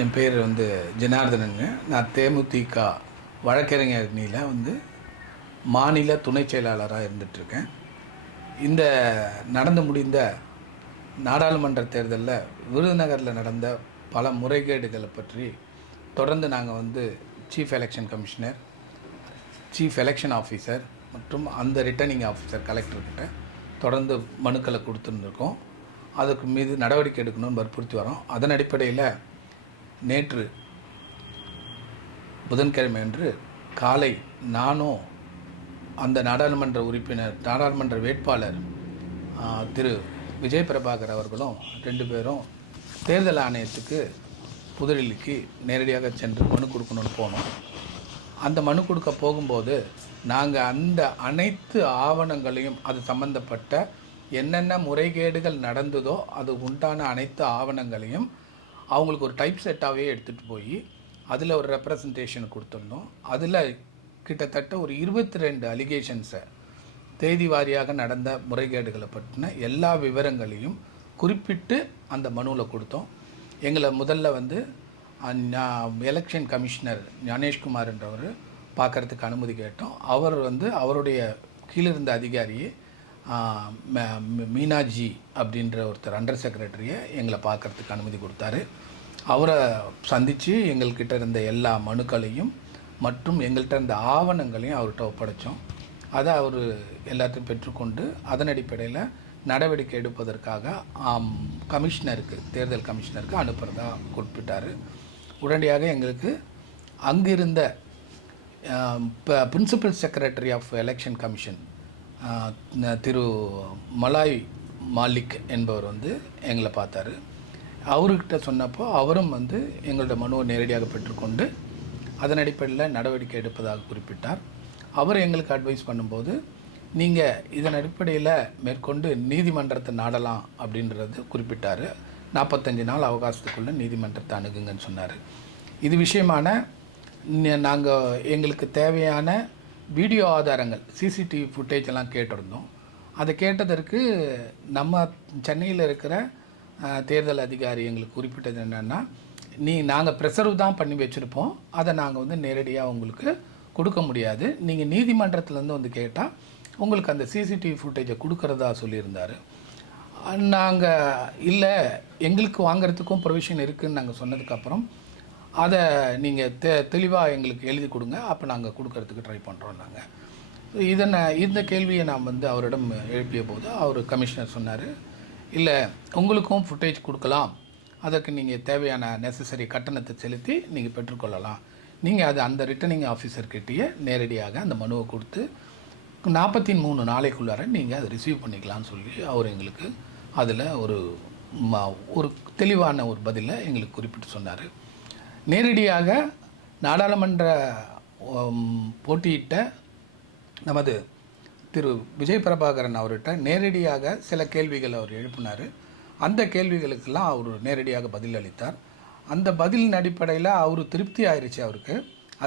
என் பேர் ஜனார்தனனுங்க. நான் தேமுதிக வழக்கறிஞர் அணியில் மாநில துணை செயலாளராக இருந்துகிட்ருக்கேன். இந்த நடந்து முடிந்த நாடாளுமன்ற தேர்தலில் விருதுநகரில் நடந்த பல முறைகேடுகளை பற்றி தொடர்ந்து நாங்கள் chief election commissioner, chief election officer மற்றும் அந்த ரிட்டர்னிங் ஆஃபீஸர் கலெக்டர்கிட்ட தொடர்ந்து மனுக்களை கொடுத்துருந்துருக்கோம். அதுக்கு மீது நடவடிக்கை எடுக்கணும்னு வற்புறுத்தி வரோம். அதன் அடிப்படையில் நேற்று புதன்கிழமை அன்று காலை நானும் அந்த நாடாளுமன்ற வேட்பாளர் திரு விஜய் பிரபாகர் அவர்களும் 2 பேரும் தேர்தல் ஆணையத்துக்கு புதுடில்லிக்கு நேரடியாக சென்று மனு கொடுக்கணும்னு போனோம். அந்த மனு கொடுக்க போகும்போது நாங்கள் அந்த அனைத்து ஆவணங்களையும் அது சம்பந்தப்பட்ட என்னென்ன முறைகேடுகள் நடந்ததோ அது உண்டான அனைத்து ஆவணங்களையும் அவங்களுக்கு ஒரு டைப் செட்டாகவே எடுத்துகிட்டு போய் அதில் ஒரு ரெப்ரசன்டேஷன் கொடுத்துருந்தோம். அதில் கிட்டத்தட்ட ஒரு 22 அலிகேஷன்ஸை தேதி வாரியாக நடந்த முறைகேடுகளை பற்றின எல்லா விவரங்களையும் குறிப்பிட்டு அந்த மனுவில் கொடுத்தோம். எங்களை முதல்ல எலெக்ஷன் கமிஷனர் ஞானேஷ்குமார் என்றவர் பார்க்குறதுக்கு அனுமதி கேட்டோம். அவர் அவருடைய கீழிருந்த அதிகாரியை மீனாஜி அப்படின்ற ஒருத்தர் அண்டர் செக்ரட்டரியை எங்களை பார்க்குறதுக்கு அனுமதி கொடுத்தாரு. அவரை சந்தித்து எங்கள்கிட்ட இருந்த எல்லா மனுக்களையும் மற்றும் எங்கள்கிட்ட இருந்த ஆவணங்களையும் அவர்கிட்ட ஒப்படைச்சோம். அதை அவர் எல்லாத்தையும் பெற்றுக்கொண்டு அதன் அடிப்படையில் நடவடிக்கை எடுப்பதற்காக தேர்தல் கமிஷனருக்கு அனுப்புகிறதா குறிப்பிட்டார். உடனடியாக எங்களுக்கு அங்கிருந்த principal secretary of election commission திரு மலாய் மாலிக் என்பவர் எங்களை பார்த்தாரு. அவர்கிட்ட சொன்னப்போ அவரும் எங்களோட மனுவை நேரடியாக பெற்றுக்கொண்டு அதன் அடிப்படையில் நடவடிக்கை எடுப்பதாக குறிப்பிட்டார். அவர் எங்களுக்கு அட்வைஸ் பண்ணும்போது நீங்கள் இதன் அடிப்படையில் மேற்கொண்டு நீதிமன்றத்தை நாடலாம் அப்படின்றது குறிப்பிட்டார். 45 நாள் அவகாசத்துக்குள்ளே நீதிமன்றத்தை அணுகுங்கன்னு சொன்னார். இது விஷயமான நாங்கள் எங்களுக்கு தேவையான வீடியோ ஆதாரங்கள் சிசிடிவி ஃபுட்டேஜ் எல்லாம் கேட்டிருந்தோம். அதை கேட்டதற்கு நம்ம சென்னையில் இருக்கிற தேர்தல் அதிகாரி எங்களுக்கு குறிப்பிட்டது என்னென்னா, நாங்கள் ப்ரெசர்வ் தான் பண்ணி வச்சுருப்போம், அதை நாங்கள் நேரடியாக உங்களுக்கு கொடுக்க முடியாது, நீங்கள் நீதிமன்றத்துலேருந்து கேட்டால் உங்களுக்கு அந்த சிசிடிவி ஃபுட்டேஜை கொடுக்குறதா சொல்லியிருந்தார். நாங்கள் இல்லை எங்களுக்கு வாங்கிறதுக்கும் ப்ரொவிஷன் இருக்குதுன்னு நாங்கள் சொன்னதுக்கப்புறம் அதை நீங்கள் தெளிவாக எங்களுக்கு எழுதி கொடுங்க, அப்போ நாங்கள் கொடுக்கறதுக்கு ட்ரை பண்ணுறோம். நாங்கள் இந்த கேள்வியை நான் அவரிடம் எழுப்பிய போது அவர் கமிஷனர் சொன்னார், இல்லை உங்களுக்கும் ஃபுட்டேஜ் கொடுக்கலாம், அதற்கு நீங்கள் தேவையான நெசசரி கட்டணத்தை செலுத்தி நீங்கள் பெற்றுக்கொள்ளலாம், நீங்கள் அது அந்த ரிட்டர்னிங் ஆஃபீஸர்கிட்டயே நேரடியாக அந்த மனுவை கொடுத்து 43 நாளைக்குள்ளார நீங்கள் அதை ரிசீவ் பண்ணிக்கலாம்னு சொல்லி அவர் எங்களுக்கு அதில் ஒரு தெளிவான ஒரு பதிலை எங்களுக்கு குறிப்பிட்டு சொன்னார். நேரடியாக நாடாளுமன்ற போட்டியிட்ட நமது திரு விஜய் பிரபாகரன் அவர்கிட்ட நேரடியாக சில கேள்விகள் அவர் எழுப்பினார். அந்த கேள்விகளுக்கெல்லாம் அவர் நேரடியாக பதில் அளித்தார். அந்த பதிலின் அடிப்படையில் அவர் திருப்தி ஆயிடுச்சு அவருக்கு.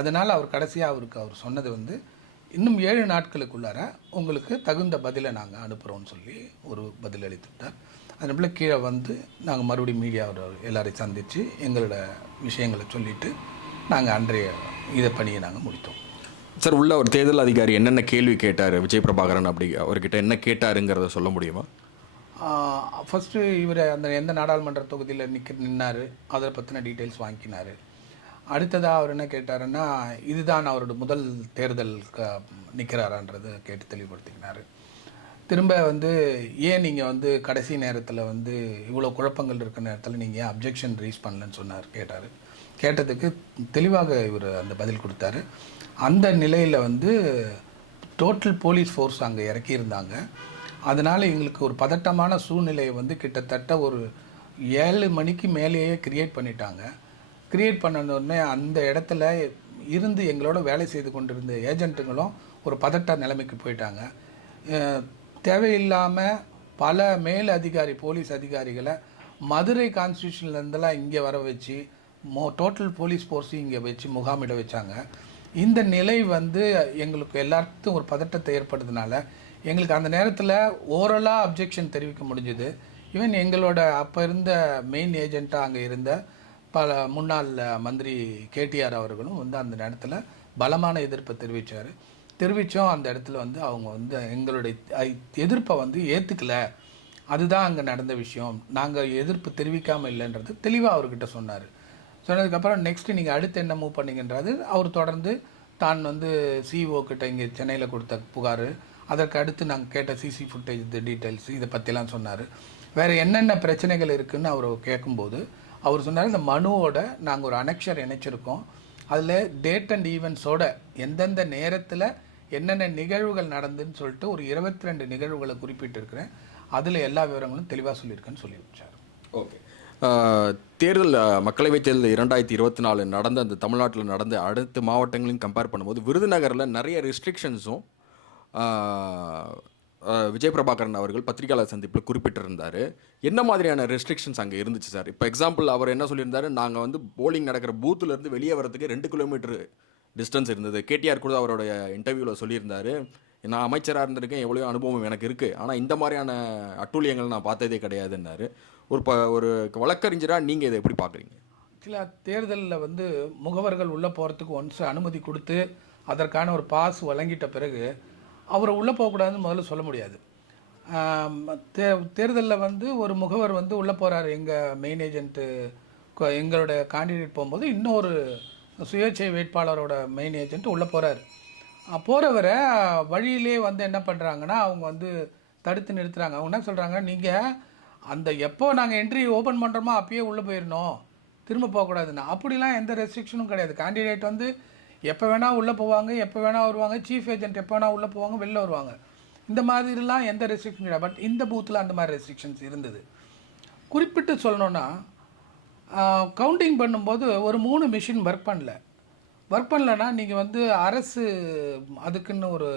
அதனால் அவர் கடைசியாக அவர் சொன்னது இன்னும் 7 நாட்களுக்குள்ளார உங்களுக்கு தகுந்த பதிலை நாங்கள் அனுப்புகிறோன்னு சொல்லி ஒரு பதில் அளித்துட்டார். அதனால் கீழே நாங்கள் மறுபடியும் மீடியாவோட எல்லாரையும் சந்தித்து எங்களோட விஷயங்களை சொல்லிவிட்டு நாங்கள் அன்றைய பணியை நாங்கள் முடித்தோம். சார், உள்ள ஒரு தேர்தல் அதிகாரி என்னென்ன கேள்வி கேட்டார் விஜய் பிரபாகரன், அப்படி அவர்கிட்ட என்ன கேட்டாருங்கிறத சொல்ல முடியுமா? ஃபஸ்ட்டு இவர் எந்த நாடாளுமன்ற தொகுதியில் நின்னார் அதை பற்றின டீட்டெயில்ஸ் வாங்கினார். அடுத்ததாக அவர் என்ன கேட்டாருன்னா, இதுதான் அவரோட முதல் தேர்தல் நிற்கிறாரான்றதை கேட்டு தெளிவுபடுத்தினார். திரும்ப ஏன் நீங்கள் கடைசி நேரத்தில் இவ்வளோ குழப்பங்கள் இருக்கிற நேரத்தில் நீங்கள் ஏன் அப்ஜெக்ஷன் ரைஸ் பண்ணலன்னு கேட்டார். கேட்டதுக்கு தெளிவாக இவர் அந்த பதில் கொடுத்தாரு. அந்த நிலையில் டோட்டல் போலீஸ் ஃபோர்ஸ் அங்கே இறக்கியிருந்தாங்க. அதனால் எங்களுக்கு ஒரு பதட்டமான சூழ்நிலையை கிட்டத்தட்ட ஒரு 7 மணிக்கு மேலேயே க்ரியேட் பண்ணிட்டாங்க. க்ரியேட் பண்ணோடனே அந்த இடத்துல இருந்து எங்களோட வேலை செய்து கொண்டிருந்த ஏஜென்ட்டுங்களும் ஒரு பதட்ட நிலைமைக்கு போயிட்டாங்க. தேவையில்லாமல் பல போலீஸ் அதிகாரிகளை மதுரை கான்ஸ்டியூஷன்லேருந்தெல்லாம் இங்கே வர வச்சு டோட்டல் போலீஸ் ஃபோர்ஸையும் இங்கே வச்சு முகாமிட வச்சாங்க. இந்த நிலை எங்களுக்கு எல்லாத்துக்கும் ஒரு பதட்டத்தை ஏற்படுறதுனால எங்களுக்கு அந்த நேரத்தில் ஓரலாக அப்ஜெக்ஷன் தெரிவிக்க முடிஞ்சுது. ஈவன் எங்களோட அப்போ இருந்த மெயின் ஏஜெண்ட்டாக அங்கே இருந்த பல முன்னாள் மந்திரி கேடிஆர் அவர்களும் வந்து அந்த நேரத்தில் பலமான எதிர்ப்பை தெரிவித்தோம். அந்த இடத்துல வந்து அவங்க வந்து எங்களுடைய எதிர்ப்பை வந்து ஏற்றுக்கல. அதுதான் அங்கே நடந்த விஷயம். நாங்கள் எதிர்ப்பு தெரிவிக்காமல் இல்லைன்றது தெளிவாக அவர்கிட்ட சொன்னார். சொன்னதுக்கப்புறம் நெக்ஸ்ட்டு நீங்கள் அடுத்து என்ன மூவ் பண்ணீங்கன்றது அவர் தொடர்ந்து தான் வந்து சிஇஓ கிட்ட இங்கே சென்னையில் கொடுத்த புகார், அதற்கு அடுத்து நாங்கள் கேட்ட சிசி ஃபுட்டேஜ் டீட்டெயில்ஸ் இதை பற்றிலாம் சொன்னார். வேறு என்னென்ன பிரச்சனைகள் இருக்குதுன்னு அவர் கேட்கும்போது அவர் சொன்னார், இந்த மனுவோட நாங்கள் ஒரு அனெக்ஷர் இணைச்சிருக்கோம், அதில் டேட் அண்ட் ஈவெண்ட்ஸோட எந்தெந்த நேரத்தில் என்னென்ன நிகழ்வுகள் நடந்துன்னு சொல்லிட்டு ஒரு 22 நிகழ்வுகளை குறிப்பிட்டிருக்கிறேன், அதில் எல்லா விவரங்களும் தெளிவாக சொல்லியிருக்கேன்னு சொல்லி வச்சார். ஓகே. தேர்தல் மக்களவைத் தேர்தல் 2024 நடந்த அந்த தமிழ்நாட்டில் நடந்த அடுத்த மாவட்டங்களையும் கம்பேர் பண்ணும்போது விருதுநகரில் நிறைய ரெஸ்ட்ரிக்ஷன்ஸும் விஜய் பிரபாகரன் அவர்கள் பத்திரிகையாளர் சந்திப்பில் குறிப்பிட்டிருந்தார். என்ன மாதிரியான ரெஸ்ட்ரிக்ஷன்ஸ் அங்கே இருந்துச்சு சார்? இப்போ எக்ஸாம்பிள் அவர் என்ன சொல்லியிருந்தாரு, நாங்கள் வந்து போலிங் நடக்கிற பூத்துலேருந்து வெளியே வரதுக்கு 2 கிலோமீட்டர் டிஸ்டன்ஸ் இருந்தது. கேடிஆர் கூட அவருடைய இன்டர்வியூவில் சொல்லியிருந்தார், நான் அமைச்சராக இருந்திருக்கேன், எவ்வளோ அனுபவம் எனக்கு இருக்குது, ஆனால் இந்த மாதிரியான அட்டூழியங்கள் நான் பார்த்ததே கிடையாதுன்னாரு. ஒரு வழக்கறிஞராக நீங்கள் இதை எப்படி பார்க்குறீங்க? சில தேர்தலில் வந்து முகவர்கள் உள்ளே போகிறதுக்கு ஒன்ஸ் அனுமதி கொடுத்து அதற்கான ஒரு பாஸ் வழங்கிட்ட பிறகு அவரை உள்ளே போகக்கூடாதுன்னு முதல்ல சொல்ல முடியாது. தேர்தலில் வந்து ஒரு முகவர் வந்து உள்ளே போகிறாரு, எங்கள் மெயின் ஏஜென்ட்டு எங்களோட கேண்டிடேட் போகும்போது இன்னொரு சுயேட்சை வேட்பாளரோட மெயின் ஏஜென்ட் உள்ளே போகிறாரு. போகிறவரை வழியிலே வந்து என்ன பண்ணுறாங்கன்னா அவங்க வந்து தடுத்து நிறுத்துகிறாங்க. அவங்க என்ன சொல்கிறாங்க, நீங்கள் அந்த எப்போ நாங்கள் என்ட்ரி ஓப்பன் பண்ணுறோமோ அப்பயே உள்ளே போயிடணும், திரும்ப போகக்கூடாதுன்னு. அப்படிலாம் எந்த ரெஸ்ட்ரிக்ஷனும் கிடையாது. கேண்டிடேட் வந்து எப்போ வேணால் உள்ளே போவாங்க, எப்போ வேணால் வருவாங்க, சீஃப் ஏஜென்ட் எப்போ வேணால் உள்ளே போவாங்க, வெளில வருவாங்க. இந்த மாதிரிலாம் எந்த ரெஸ்ட்ரிக்ஷன் கிடையாது. பட் இந்த பூத்தில் அந்த மாதிரி ரெஸ்ட்ரிக்ஷன்ஸ் இருந்தது. குறிப்பிட்டு சொல்லணுன்னா கவுண்டிங் பண்ணும்போது ஒரு 3 மிஷின் ஒர்க் பண்ணலன்னா நீங்கள் வந்து அரசு அதுக்குன்னு ஒரு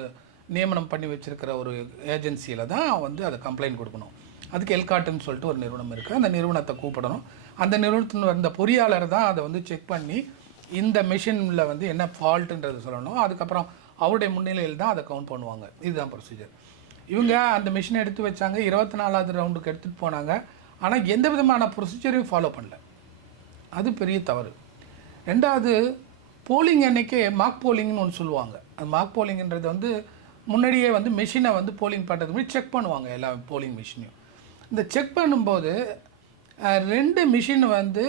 நியமனம் பண்ணி வச்சுருக்கிற ஒரு ஏஜென்சியில் தான் வந்து அதை கம்ப்ளைண்ட் கொடுக்கணும். அதுக்கு எல்காட்டுன்னு சொல்லிட்டு ஒரு நிறுவனம் இருக்குது, அந்த நிறுவனத்தை கூப்பிடணும். அந்த நிறுவனத்தில் வந்த பொறியாளர் தான் அதை வந்து செக் பண்ணி இந்த மிஷினில் வந்து என்ன ஃபால்ட்டுன்றது சொல்லணும். அதுக்கப்புறம் அவருடைய முன்னிலையில் தான் அதை கவுண்ட் பண்ணுவாங்க. இதுதான் ப்ரொசீஜர். இவங்க அந்த மிஷினை எடுத்து வச்சாங்க, 24வது ரவுண்டுக்கு எடுத்துகிட்டு போனாங்க. ஆனால் எந்த விதமான ப்ரொசீஜரையும் ஃபாலோ பண்ணல. அது பெரிய தவறு. ரெண்டாவது, போலிங் அன்னைக்கு மார்க் போலிங்னு ஒன்று சொல்லுவாங்க. அந்த மார்க் போலிங்கிறது வந்து முன்னாடியே வந்து மிஷினை வந்து போலிங் பண்ணுறது மாதிரி செக் பண்ணுவாங்க எல்லா போலிங் மிஷினையும். இந்த செக் பண்ணும்போது 2 மிஷின் வந்து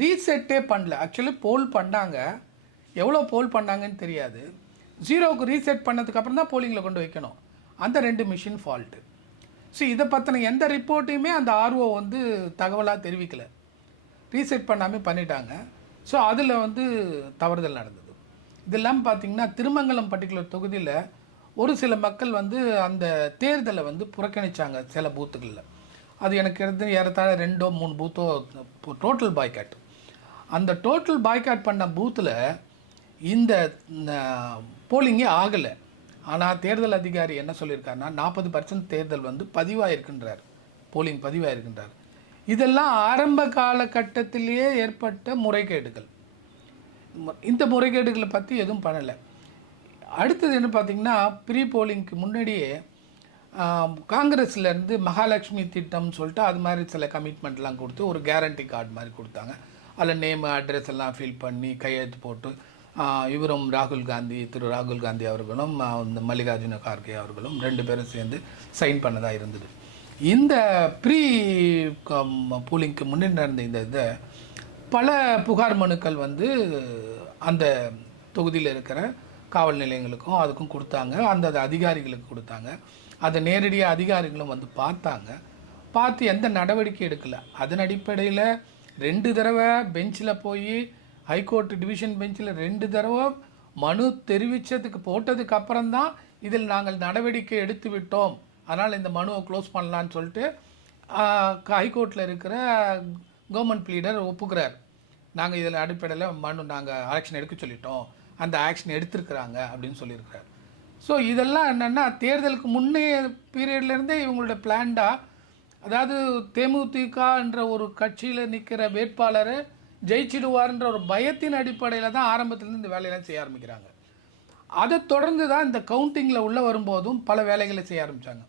ரீசெட்டே பண்ணல. ஆக்சுவலி போல் பண்ணாங்க, எவ்வளோ போல் பண்ணாங்கன்னு தெரியாது. 0க்கு ரீசெட் பண்ணதுக்கப்புறம் தான் போலிங்கில் கொண்டு வைக்கணும். அந்த 2 மிஷின் ஃபால்ட்டு. ஸோ இதை பற்றின எந்த ரிப்போர்ட்டையுமே அந்த ஆர்ஓ வந்து தகவலாக தெரிவிக்கலை, ரீசெட் பண்ணாமல் பண்ணிட்டாங்க. ஸோ அதில் வந்து தவறுதல் நடந்தது. இதெல்லாம் பார்த்திங்கன்னா திருமங்கலம் பர்டிகுலர் தொகுதியில் ஒரு சில மக்கள் வந்து அந்த தேர்தலை வந்து புறக்கணித்தாங்க சில பூத்துகளில். அது எனக்கு இருந்து ஏறத்தாழ 2-3 பூத்தோ டோட்டல் பாய்காட். அந்த டோட்டல் பாய்காட் பண்ண பூத்தில் இந்த போலிங்கே ஆகலை. ஆனால் தேர்தல் அதிகாரி என்ன சொல்லியிருக்காருன்னா 40% தேர்தல் வந்து பதிவாயிருக்கின்றார், போலிங் பதிவாயிருக்கின்றார். இதெல்லாம் ஆரம்ப காலகட்டத்திலேயே ஏற்பட்ட முறைகேடுகள். இந்த முறைகேடுகளை பற்றி எதுவும் பண்ணலை. அடுத்தது என்ன பார்த்திங்கன்னா, ப்ரீ போலிங்க்கு முன்னாடியே காங்கிரஸ்லேருந்து மகாலட்சுமி திட்டம்னு சொல்லிட்டு அது மாதிரி சில கமிட்மெண்ட்லாம் கொடுத்து ஒரு கேரண்டி கார்டு மாதிரி கொடுத்தாங்க. அதில் நேம் அட்ரஸ் எல்லாம் ஃபில் பண்ணி கையெழுத்து போட்டு இவரும் திரு ராகுல் காந்தி அவர்களும் இந்த மல்லிகார்ஜுன கார்கே அவர்களும் 2 பேரும் சேர்ந்து சைன் பண்ணதாக இருந்தது. இந்த ப்ரீ போலிங்க்கு முன்னாடி நடந்த இந்த இதை பல புகார் மனுக்கள் வந்து அந்த தொகுதியில் இருக்கிற காவல் நிலையங்களுக்கும் அதுக்கும் கொடுத்தாங்க, அந்த அதிகாரிகளுக்கு கொடுத்தாங்க. அதை நேரடியாக அதிகாரிகளும் வந்து பார்த்து எந்த நடவடிக்கை எடுக்கலை. அதன் அடிப்படையில் 2 தடவை பெஞ்சில் போய் ஹைகோர்ட் டிவிஷன் பெஞ்சில் 2 தடவை மனு தெரிவித்ததுக்கு போட்டதுக்கு அப்புறம்தான் இதில் நாங்கள் நடவடிக்கை எடுத்து விட்டோம், அதனால் இந்த மனுவை க்ளோஸ் பண்ணலான்னு சொல்லிட்டு ஹைகோர்ட்டில் இருக்கிற கவர்மெண்ட் ப்ளீடர் ஒப்புக்கிறார். நாங்கள் இதில் அடிப்படையில் நாங்கள் ஆக்ஷன் எடுக்க சொல்லிட்டோம், அந்த ஆக்ஷன் எடுத்திருக்கிறாங்க அப்படின்னு சொல்லியிருக்கிறார். ஸோ இதெல்லாம் என்னென்னா தேர்தலுக்கு முன்னைய பீரியட்லேருந்தே இவங்களோட பிளான்டாக, அதாவது தேமுதிகன்ற ஒரு கட்சியில் நிற்கிற வேட்பாளரை ஜெயிச்சிடுவார்ன்ற ஒரு பயத்தின் அடிப்படையில் தான் ஆரம்பத்துலேருந்து இந்த வேலையெல்லாம் செய்ய ஆரம்பிக்கிறாங்க. அதை தொடர்ந்து தான் இந்த கவுண்டிங்கில் உள்ளே வரும்போதும் பல வேலைகளை செய்ய ஆரம்பித்தாங்க.